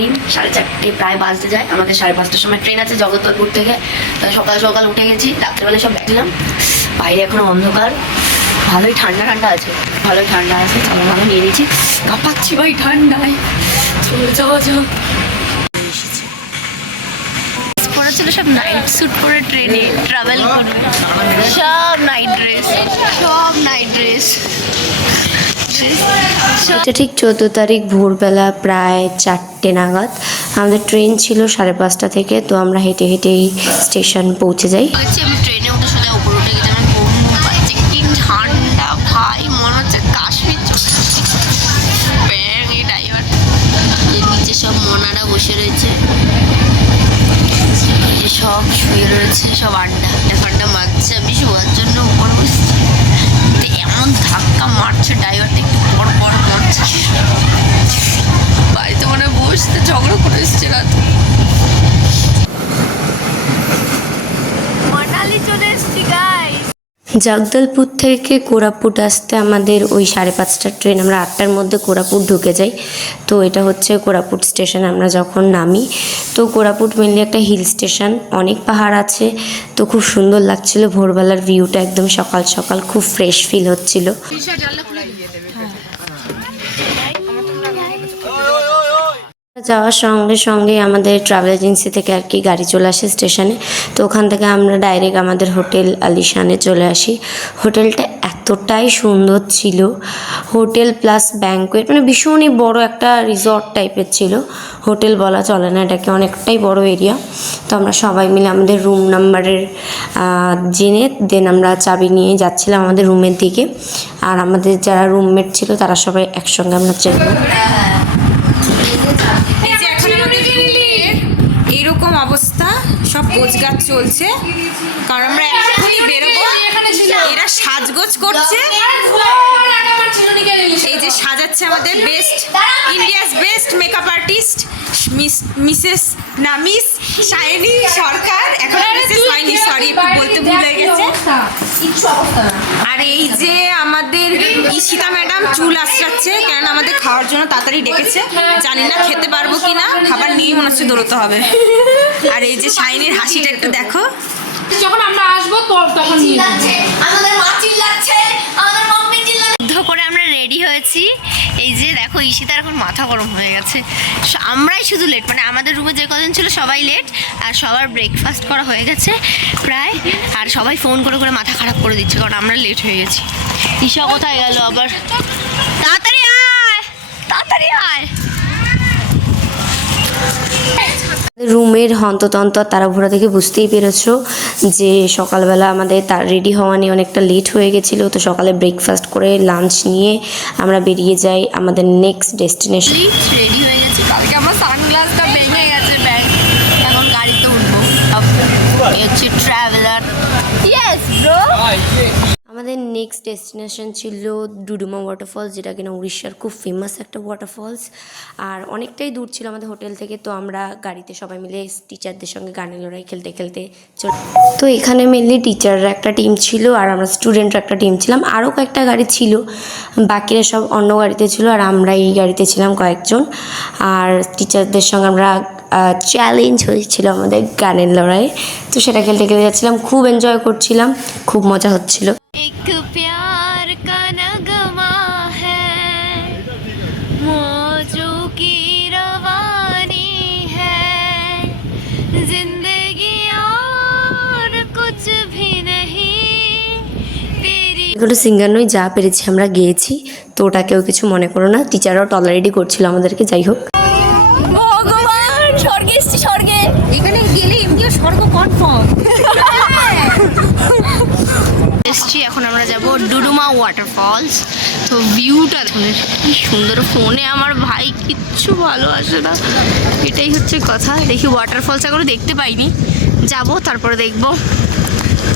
Morning 4:30 প্রায় বাজতে যায়। আমাদের 5:30টার সময় ট্রেন আছে জগদ্দলপুর থেকে। সকাল সকাল উঠে গেছি, রাত্রেবেলায় সব দেখলাম। বাইরে এখনো অন্ধকার, ভালোই ঠান্ডা ঠান্ডা আছে, ভালোই ঠান্ডা আছে। চলো ভালো নিয়ে নিয়েছি, কাঁপাচ্ছি ভাই ঠান্ডায়। চলো চলো পড়েছিল সব নাইট স্যুট পরে ট্রেনে ট্রাভেল করবে, সব নাইট ড্রেস, সব নাইট ড্রেস। এটা ঠিক 14 তারিখ ভোরবেলা প্রায় 4টে নাগাদ। আমাদের ট্রেন ছিল 5:30 থেকে, তো আমরা হেঁটে হেঁটেই স্টেশন পৌঁছে যাই। আমি ট্রেনে উঠে সোজা উপরে উঠে গেছি, আমার ঘুম পাচ্ছে, কি ঠান্ডা ভাই, মনে হচ্ছে কাশ্মীর। ব্যাং এই ড্রাইভার, এর নিচে সব মনারা বসে রয়েছে, সব শুয়ে রয়েছে, সব আড্ডা ফাড্ডা মারছে। আমি শোয়ার জন্য উপর বসছি, এমন ধাক্কা মারছে ড্রাইভারটা, একটু পর পর মারছে। বাড়িতে মনে বসতে ঝগড়া করে এসছে রাত। মানালি চলে এসছি গাইস। জগদলপুর থেকে কোরাপুট আসতে আমাদের ওই 5:30টার ট্রেন, আমরা 8টার মধ্যে কোরাপুট ঢুকে যাই। তো এটা হচ্ছে কোরাপুট স্টেশন। আমরা যখন নামি, তো কোরাপুট মেনলি একটা হিল স্টেশন, অনেক পাহাড় আছে, তো খুব সুন্দর লাগছিল। ভোরবেলার ভিউটা একদম সকাল সকাল খুব ফ্রেশ ফিল হচ্ছিল। যাওয়ার সঙ্গে সঙ্গে আমাদের ট্রাভেল এজেন্সি থেকে আর কি গাড়ি চলে আসে স্টেশনে। তো ওখান থেকে আমরা ডাইরেক্ট আমাদের হোটেল আলিশানে চলে আসি। হোটেলটা এতটাই সুন্দর ছিল, হোটেল প্লাস ব্যাঙ্কোয়েট, মানে ভীষণই বড় একটা রিসর্ট টাইপের ছিল। হোটেল বলা চলে না, এটাকে অনেকটাই বড় এরিয়া। তো আমরা সবাই মিলে আমাদের রুম নাম্বারের জেনে দেন আমরা চাবি নিয়ে যাচ্ছিলাম আমাদের রুমের দিকে। আর আমাদের যারা রুমমেট ছিল তারা সবাই একসঙ্গে আমরা যাবো। এইরকম অবস্থা, সব গোছগাছ চলছে, কারণ আমরা এখনই বেরোবো। এরা সাজগোজ করছে, এই যে সাজাচ্ছে আমাদের best, India's best makeup artist miss Shiny Sarkar. এখন মিসেস হয়নি, সরি একটু বলতে ভুলে গেছে। আর এই যে আমাদের ঈশিতা ম্যাডাম চুল আঁচড়াচ্ছে, কেন আমাদের খাওয়ার জন্য তাড়াতাড়ি ডেকেছে। জানি না খেতে পারবো কিনা, খাবার নিয়ে মনে হচ্ছে দৌড়তে হবে। আর এই যে শাইনির হাসিটা একটু দেখো, যখন আমরা আসবো তখন আমাদের মা চিল্লাচ্ছে, আমাদের মাম্মি চিল্লাচ্ছে। যুদ্ধ করে আমরা রেডি হয়েছি। এই যে দেখো ঈশিতার এখন মাথা গরম হয়ে গেছে। আমরাই শুধু লেট, মানে আমাদের রুমে যে কজন ছিল সবাই লেট, আর সবার ব্রেকফাস্ট করা হয়ে গেছে প্রায়। আর সবাই ফোন করে করে মাথা খারাপ করে দিচ্ছে, কারণ আমরা লেট হয়ে গেছি। ঈশা কোথায় গেল আবার? তাড়াতাড়ি আয়, তাড়াতাড়ি আয়। রুমের হন্ততন্ত তাড়াহুড়া দেখে বুঝতেই পেরেছো যে সকালবেলা আমাদের তার রেডি হওয়া নিয়ে অনেকটা লেট হয়ে গেছিলো। তো সকালে ব্রেকফাস্ট করে লাঞ্চ নিয়ে আমরা বেরিয়ে যাই আমাদের নেক্সট ডেস্টিনেশন। রেডি হয়ে গেছি, কালকে আমার সানগ্লাসটা ভেঙে গেছে ব্যাগ, এখন গাড়িতে উঠবো। এই হচ্ছে ট্রাভেলার। Yes bro. আমাদের নেক্সট ডেস্টিনেশন ছিল ডুডুমা ওয়াটারফলস, যেটা কিনা উড়িষ্যার খুব ফেমাস একটা ওয়াটারফলস। আর অনেকটাই দূর ছিল আমাদের হোটেল থেকে। তো আমরা গাড়িতে সবাই মিলে টিচারদের সঙ্গে গানের লড়াই খেলতে খেলতে তো এখানে মেনলি টিচাররা একটা টিম ছিল আর আমরা স্টুডেন্টরা একটা টিম ছিলাম। আরও কয়েকটা গাড়ি ছিল, বাকিরা সব অন্য গাড়িতে ছিল, আর আমরা এই গাড়িতে ছিলাম কয়েকজন। আর টিচারদের সঙ্গে আমরা চ্যালেঞ্জ হয়েছিল আমাদের গানের লড়াই, তো সেটা খেলতে খেলতে যাচ্ছিলাম, খুব এনজয় করছিলাম, খুব মজা হচ্ছিল। एक प्यार का नगमा है, मौजों की रवानी है, जिंदगी और कुछ भी नहीं तेरी। এগুলো সিঙ্গার নয়, যা পেরেছি আমরা গেয়েছি, তো ওটা কেউ কিছু মনে করো না। টিচাররাও টলারেটই করছিল আমাদেরকে। যাই হোক, ভগবান, স্বর্গে এসছি, স্বর্গে। এখানে গেলে এমনিও স্বর্গ কনফার্ম। এসছি, এখন আমরা যাব ডুডুমা ওয়াটারফলস। তো ভিউটা কি সুন্দর, ফোনে আমার ভাই কিচ্ছু ভালো আসে না, এটাই হচ্ছে কথা। দেখি ওয়াটারফলস এখনো দেখতে পাইনি, যাব তারপরে দেখব।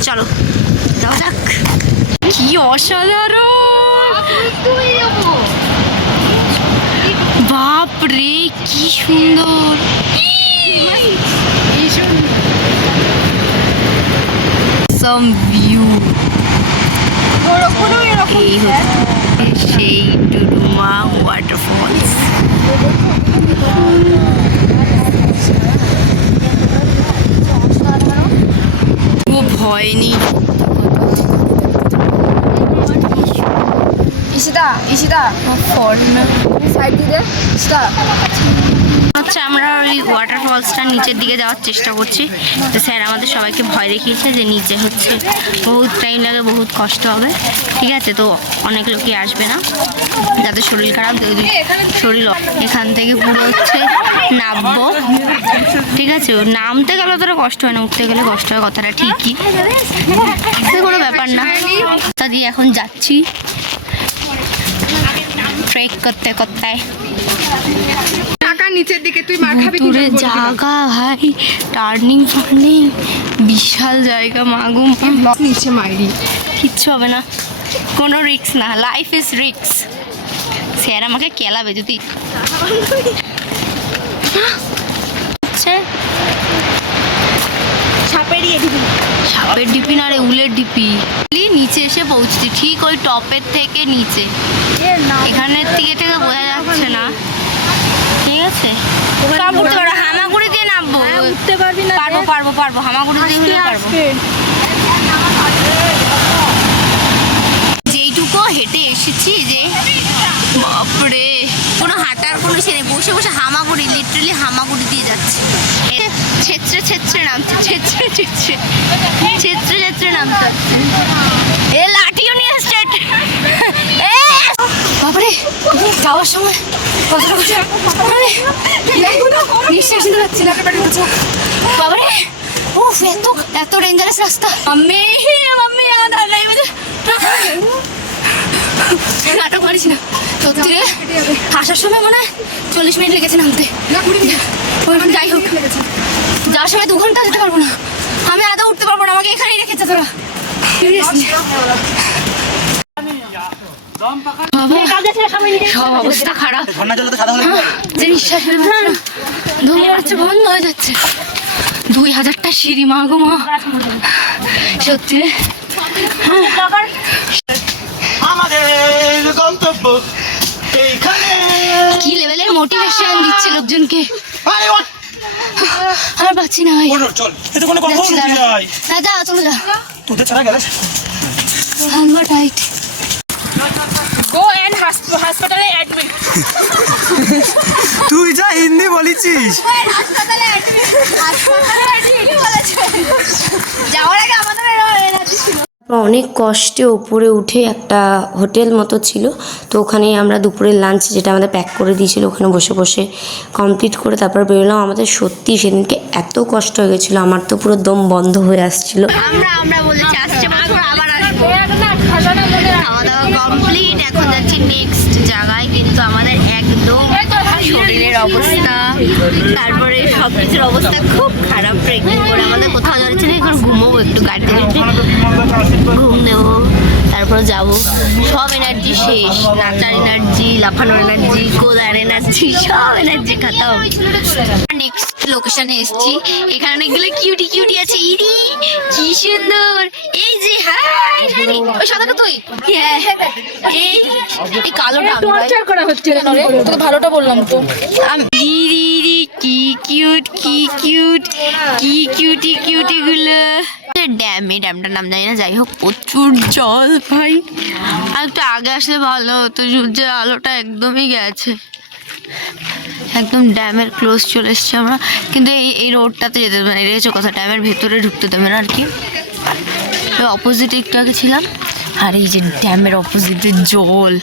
চলো যাওয়া যাক। কি অসাধারণ, বাপ রে কি সুন্দর। some view, এই হচ্ছে সেই ডুডুমা ওয়াটারফলস। ইশিতা সাইড দিয়ে ইশিতা হচ্ছে আমরা ওই ওয়াটারফলসটা নিচের দিকে যাওয়ার চেষ্টা করছি, তো স্যার আমাদের সবাইকে ভয় দেখিয়েছে যে নিচে হচ্ছে বহুত টাইম লাগে, বহুত কষ্ট হবে, ঠিক আছে, তো অনেক লোকই আসবে না, যাদের শরীর খারাপ, যদি শরীর এখান থেকে পুরো হচ্ছে নামবো, ঠিক আছে, নামতে গেলে অতটা কষ্ট হয় না, উঠতে গেলে কষ্ট হয়, কথাটা ঠিকই, সে কোনো ব্যাপার না। তা দিয়ে এখন যাচ্ছি ট্রেক করতে করতে। টাকা নিচের দিকে তুই মার খাবি কি দূরে জায়গা ভাই, টার্নিং ফার্নিং, বিশাল জায়গা, মাগুম নিচে মাইরি কিচ্ছু হবে না, কোনো রিস্ক না, লাইফ ইজ রিস্ক। স্যার আমাকে কেলাবে যদি সাপের ডিপি না রে, উলের ডিপি। নিচে এসে পৌঁছছি ঠিক ওই টপের থেকে নিচে, এখানের থেকে বোঝা যাচ্ছে না, ঠিক আছে, সব উঠতে পারবো, হামাগুড়ি দিয়ে নামবো, উঠতে পারবি না, পারবো পারবো পারবো, হামাগুড়ি দিয়ে হলে পারবো। যেইটুকু হেঁটে এসেছি যে বাপরে, কোনো হাঁটার কোনো সে নেই, বসে বসে হামাগুড়ি, লিটারালি হামাগুড়ি দিয়ে যাচ্ছে, ছেত্রে ছেত্রে নামছে, ছেত্রে ছেত্রে ছেত্রে ছেত্রে নামতে, এ লাঠিও নিয়ে আসছে, বাপরে যাওয়ার সময় নিঃশ্বাস নিতে পারছি না, বাবারে উফ, এত এত ডেঞ্জারাস রাস্তা, মাম্মি মাম্মি নাটক পারিস না সত্যি রে, আসার সময় মনে হয় 40 মিনিট লেগেছে নামতে, যাই হোক যাওয়ার সময় 2 ঘন্টা যেতে পারবো না, আমি আদৌ উঠতে পারবো না, আমাকে এখানেই রেখেছে তোরা। সব অবস্থা খারাপ, যে নিঃশ্বাস ধুম করছে, বন্ধ হয়ে যাচ্ছে, 2000টা সিঁড়ি, মা গো মা, সত্যি রে। আমাদের গন্তব্য এইখানে। কি লেভেলের মোটিভেশন দিচ্ছে লোকজনকে, আরে ওঠ, আর পাচ্ছি না ভাই, চল, এতে কোনো কথা বলতে যাই, না যা চলে যা, তোদের ছাড়া গেলে হাঙ্গা টাইট, গো এন্ড হাসপাতালে অ্যাডমিট। তুই যা হিন্দি বলেছিস, যাওয়ার আগে আমাদের এনার্জি ছিল। অনেক কষ্টে উপরে উঠে একটা হোটেল মতো ছিল, তো ওখানে আমরা দুপুরের লাঞ্চ যেটা আমাদের প্যাক করে দিয়েছিল ওখানে বসে বসে কমপ্লিট করে তারপর বেরোলাম। আমাদের সত্যি সেদিনকে এত কষ্ট হয়ে গেছিলো, আমার তো পুরো দম বন্ধ হয়ে আসছিলো। আমরা বলেছি আসছে বছর আবার আসবো, খাওয়া দাওয়া কমপ্লিট, এখন যাচ্ছি নেক্সট জায়গায়, কিন্তু আমাদের একদম শরীরের অবস্থা, তারপরে সব কিছুর অবস্থা খুব খারাপ, ট্রেকিং করে আমাদের কোথাও যাচ্ছে না, এখন ঘুমোবো একটু, গাড়িতে ঘুম দেবো, তারপর যাব, সব এনার্জি শেষ, নাচার এনার্জি, লাফানোর এনার্জি, কোদার এনার্জি, সব এনার্জি খতম। নেক্সট লোকেশনে এসেছি, এখানে অনেকগুলো কিউটি কিউটি আছে, ইরি কি সুন্দর, এই যে হাই হাই, ওই সাদাটা তুই, হ্যাঁ এই কালোটা টর্চার করা হচ্ছে কেন রে, তোকে ভালোটা বললাম তো। ইরি ইরি কি কিউট কি কিউট কি কিউটি কিউটি গুলো, ড্যামে, ড্যামটার নাম জানি না, যাই হোক প্রচুর জল ভাই, আর একটু আগে আসলে ভালো হতো, সূর্যের আলোটা একদমই গেছে, একদম ড্যামের ক্লোজ চলে এসছি আমরা, কিন্তু এই রোডটাতে যেতে দেবে না, এটা হচ্ছে কথা, ড্যামের ভেতরে ঢুকতে দেবে না আর কি, অপোজিটে একটু আগে ছিলাম, আর এই যে ড্যামের অপোজিটে জল,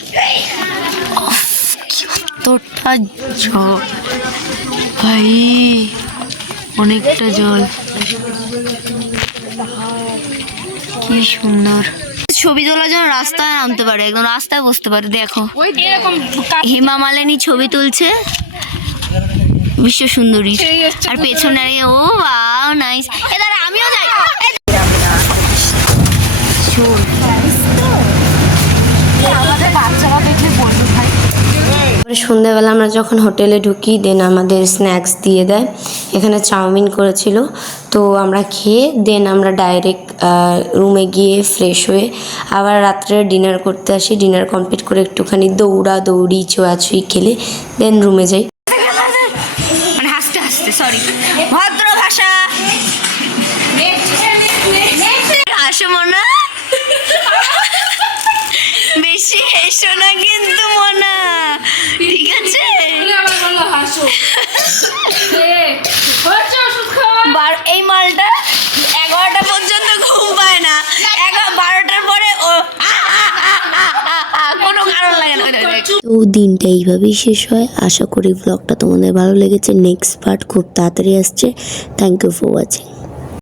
কতটা জল ভাই, অনেকটা জল, কি সুন্দর, ছবি তোলার জন্য রাস্তায় নামতে পারে, একদম রাস্তায় বসতে পারে, দেখো ওই এরকম হেমা মালিনী ছবি তুলছে বিশ্ব সুন্দরী, আর পেছনে ও ওয়াও নাইস, এদারে আমিও যাই, আমাদের বাচ্চারা দেখলে বলবে ভাই। সন্ধ্যাবেলা আমরা যখন হোটেলে ঢুকি দেন আমাদের স্ন্যাক্স দিয়ে দেয়, এখানে চাউমিন করেছিল, তো আমরা খেয়ে দেন আমরা ডাইরেক্ট রুমে গিয়ে ফ্রেশ হয়ে আবার রাত্রে ডিনার করতে আসি, ডিনার কমপ্লিট করে একটুখানি দৌড়াদৌড়ি ছোঁয়াছুঁই খেলে দেন রুমে যাই। মানে হাসতে হাসতে, সরি, ভদ্র ভাষা আসো মনে বেশি হেসো না কিন্তু। এই মালটা 11টা পর্যন্ত ঘুম পায় না, 12টার পরে ও কোনো কারণ লাগে না। তো দিনটা এইভাবেই শেষ হয়। আশা করি ব্লগটা তোমাদের ভালো লেগেছে। নেক্সট পার্ট খুব তাড়াতাড়ি আসছে। Thank you for watching.